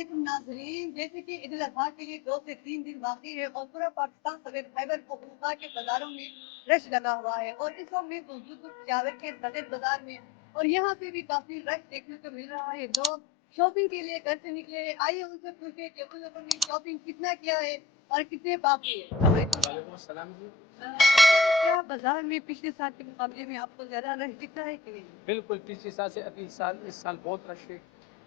علیکم ناظرین، جیسے کہ عید الاضحیٰ کے لیے 2 سے 3 دن باقی ہے اور پورا پاکستان سمیت خیبر پختونخوا کے بازاروں میں رش لگا ہوا ہے اور اس وقت میں موجود ہوں پشاور کے صدر بازار میں اور یہاں پہ بھی کافی رش دیکھنے کو مل رہا ہے. لوگ شاپنگ کے لیے گھر سے نکلے. آئیے ان سے پوچھے کہ ان لوگوں نے شاپنگ کتنا کیا ہے اور کتنے باقی ہے. وعلیکم السلام جی. کیا بازار میں پچھلے سال کے مقابلے میں آپ کو زیادہ رش دکھتا ہے کہ نہیں؟ بالکل پچھلے سال سے ابھی اس سال بہت رش ہے.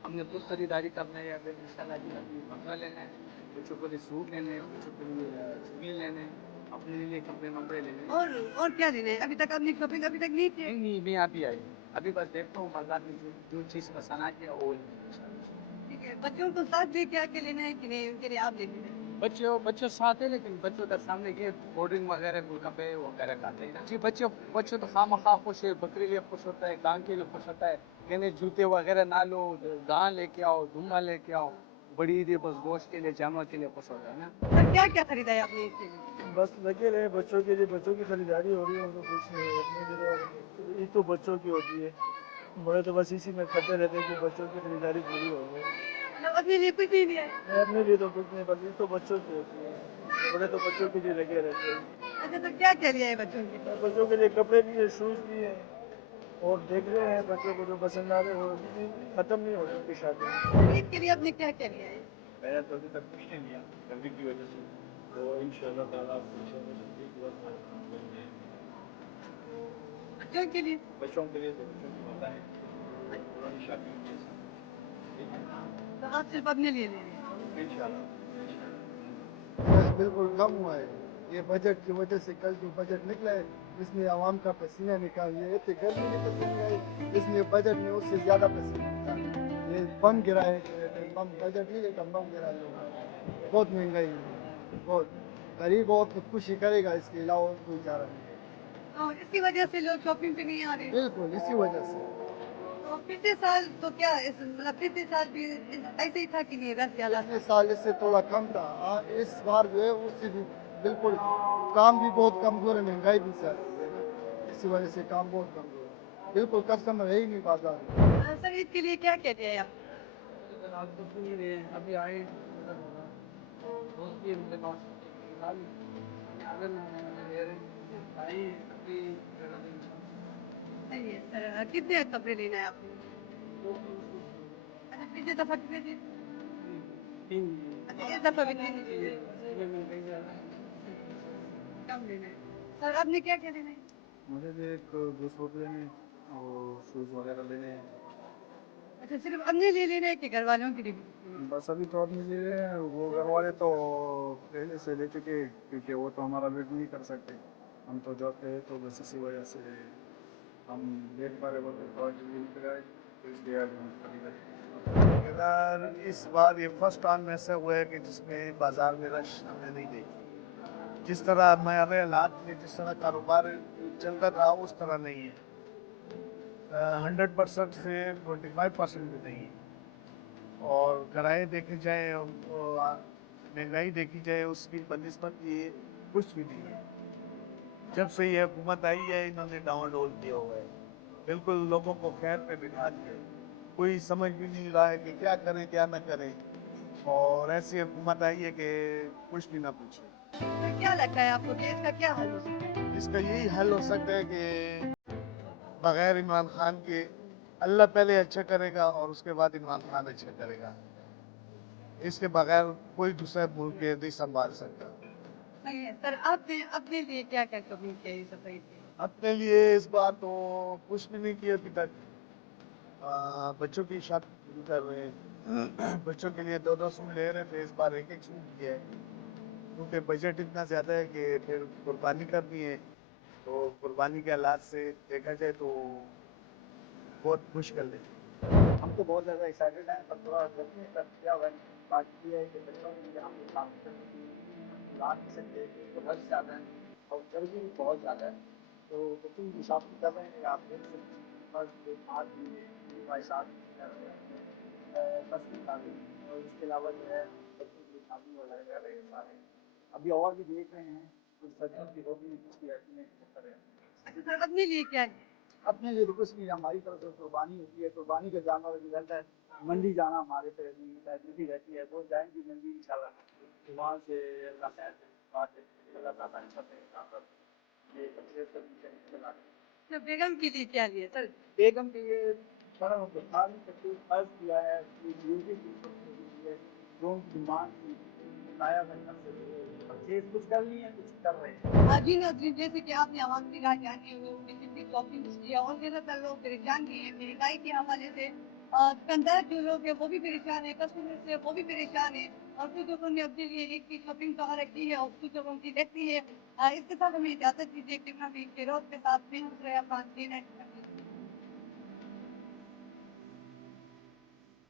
ہم نے بہت خریداری کرنا ہے. ابھی ان شاء اللہ جی ابھی کپڑا لینا ہے, بچوں کے لیے سوٹ لینے ہیں, بچوں کے لیے چوڑی لینے ہیں, اپنے لیے کپڑے لینے ہیں. اور کیا لینا ہے؟ ابھی تک آپ نے شاپنگ ابھی تک نہیں کی؟ نہیں میں ابھی آئی, ابھی بس دیکھتا ہوں بازار میں جو چیز پسند آ گیا وہ ٹھیک ہے. بچوں کو ساتھ لے کے آ کے لینا ہے کہ نہیں ان کے لیے آپ لینے ہیں؟ بچے ساتھ ہیں لیکن بچوں کے سامنے یہ کولڈ ڈرنک وغیرہ کپڑے وغیرہ کھاتے ہیں جی. بچے تو خواہ مخواہ خوش ہے, بکری لیے خوش ہوتا ہے, کان کے لیے خوش ہوتا ہے. کہنے جوتے وغیرہ نہ لو, دان لے کے آؤ, دھما لے کے آؤ. بڑی عید ہے بس گوشت کے لیے جانور کے لیے خوش ہوتا ہے نا. سر کیا کیا خریدا ہے آپ نے اس کے لیے؟ بس لگے رہے بچوں کے لیے, بچوں کی خریداری ہو رہی ہے. تو کچھ اپنے عید تو بچوں کی ہوتی ہے, بڑے تو بس اسی میں کھٹے رہتے ہیں کہ بچوں کی خریداری پوری ہو گئی. اپنے لیے کچھ نہیں لیا ہے؟ اپنے لیے تو کچھ نہیں, بس عید تو بچوں کی ہوتی ہے, بڑے تو بچوں کے لیے لگے رہتے ہیں. اچھا تو کیا کیا لیا ہے بچوں کے لیے؟ بچوں کے لیے کپڑے لیے, شوز لیے, اور دیکھ رہے ہیں بچوں کو جو پسند آ رہے ہیں. وہ ختم نہیں ہو سکتی شادی. عید کے لیے آپ نے کیا کیا لیا ہے؟ میں نے تو ابھی تک کچھ نہیں لیا گرمی کی وجہ سے, تو ان شاء اللہ تعالیٰ بچوں کے لیے بچوں کے لیے تو بچوں کی بتائیں پرانی شادی کے ساتھ تو آپ صرف اپنے لیے لے رہے ہیں؟ ان شاء اللہ بس بالکل کم ہوا ہے. یہ بجٹ کی وجہ سے کل جو بجٹ نکلا ہے اس نے عوام کا پسینہ نکال دیا. اتنی گرمی میں پسینہ آئی, اس نے بجٹ میں اس سے زیادہ پسینہ نکالا. یہ بم گرا ہے, بم بجٹ نہیں لیکن بم گرا ہے. بہت مہنگائی ہے, بہت. غریب اور خودکشی کرے گا, اس کے علاوہ اور کوئی چارہ نہیں. اور اس کی وجہ سے لوگ شاپنگ پہ نہیں آ رہے. بالکل اسی وجہ سے. تو پچھلے سال تو کیا مطلب پچھلے سال بھی ایسے ہی تھا کہ نہیں رش زیادہ پچھلے سال اس سے تھوڑا کم تھا, اس بار جو ہے اس سے بھی بالکل کام بھی بہت کمزور ہے, مہنگائی بھی زیادہ ہے نا, اسی وجہ سے کام بہت کمزور ہے. بالکل کسٹمر ہے ہی نہیں بازار میں. سر عید کے لیے کیا کیا دیا ہے آپ؟ ابھی آئے صحیح ہے سر. کتنے کپڑے لینا ہے آپ نے؟ اچھا پچھلے دفعہ کتنے تھے؟ اچھا اس دفعہ بھی تین کم لینا ہے. سر آپ نے کیا کیا لینا ہے؟ مجھے بھی ایک 200 لینے اور شوز وغیرہ لینے ہیں. اچھا صرف اپنے لیے لینا ہے کہ گھر والوں کے لیے بھی؟ بس ابھی تو اپنے لے رہے ہیں, وہ گھر والے تو پہلے سے لے چکے کیونکہ وہ تو ہمارا ویٹ نہیں کر سکتے. ہم تو جاب پہ ہیں تو بس اسی وجہ سے ہم دیکھ پا رہے تو اس لیے ادھر اس بار یہ فرسٹ ٹائم ایسا ہوا ہے کہ جس میں بازار میں رش ہم نے نہیں دیکھی. جس طرح ہمارے حالات میں جس طرح کاروبار چل رہا اس طرح نہیں ہے. 100% سے 25% بھی نہیں ہے. اور کرائے دیکھے جائیں, مہنگائی دیکھی جائے, اس کی بنسبت یہ کچھ بھی نہیں ہے. جب سے یہ حکومت آئی ہے انہوں نے ڈاؤن ڈول کیا ہوا ہے, بالکل لوگوں کو خیر پہ بٹھا دیا. کوئی سمجھ بھی نہیں رہا ہے کہ کیا کریں کیا نہ کریں, اور ایسی حکومت آئی ہے کہ کچھ بھی نہ پوچھے. کیا لگتا ہے آپ کو کہ اس کا کیا حل ہو سکتا ہے؟ اس کا یہی حل ہو سکتا ہے کہ بغیر عمران خان کے اللہ پہلے اچھا کرے گا اور اس کے بعد عمران خان اچھا کرے گا. اس کے بغیر کوئی دوسرا ملک نہیں سنبھال سکتا. سر آپ نے اپنے لیے کیا کیا شاپنگ کیا ہے سفر کی؟ اپنے لیے اس بار تو کچھ بھی نہیں کیا ابھی تک. بچوں کی شاپنگ کر رہے ہیں, بچوں کے لیے 2 سوٹ لے رہے تھے, اس بار ایک سوٹ لیا ہے کیونکہ بجٹ اتنا زیادہ ہے کہ پھر قربانی کرنی ہے. تو قربانی کے حالات سے دیکھا جائے تو بہت مشکل ہے. ہم تو بہت زیادہ ایکسائٹیڈ ہیں, پر تھوڑا بات یہ ہے کہ بچوں کے لیے ہم کام لا نہیں سکتے تو رش زیادہ ہے اور گرمی بھی بہت زیادہ ہے. تو بچوں کی شاپنگ کر رہے ہیں, آپ دیکھ سکتے ہیں تصویر آ گئی. اور اس کے علاوہ جو ہے بچوں کی شادی وغیرہ کر رہے ہیں سارے. ابھی اور بھی دیکھ رہے ہیں کچھ سبزیوں کی روٹی کی ایسی ہے. اچھا سر اپنے لیے کیا ہے؟ اپنے لیے تو کچھ نہیں، ہماری طرف سے قربانی ہوتی ہے، قربانی کا جانور بھی رہتا ہے، منڈی جانا ہمارے پہ نہیں رہتی ہے، وہ جائیں گی منڈی انشاءاللہ، وہاں سے اللہ خیر سے وہاں سے اللہ تعالیٰ ان سب یہ اچھے سے تو بیگم کے لیے کیا لیے سر؟ بیگم کے لیے بڑا فرض کیا ہے، ڈیوٹی کی ہے، جو ان کی ڈیمانڈ تھی بتایا میں نے، پرچیز کچھ کر لی ہے، کچھ کر رہے ہیں۔ جی ناظرین، جیسے کہ آپ نے عوام کی رائے جانی ہوئی کتنی شاپنگ کیا اور زیادہ تر لوگ پریشان بھی ہیں مہنگائی کے حوالے سے، دکاندار جو لوگ ہیں وہ بھی پریشان ہیں، کسٹمر سے وہ بھی پریشان ہیں، اور کچھ لوگوں نے اپنے لیے ایک کی شاپنگ وغیرہ کی ہے اور کچھ لوگوں کی دیکھتی ہے۔ اس کے ساتھ ہمیں اجازت دیجیے کہ ہم ایک فیروز کے ساتھ میں دوسرے افغان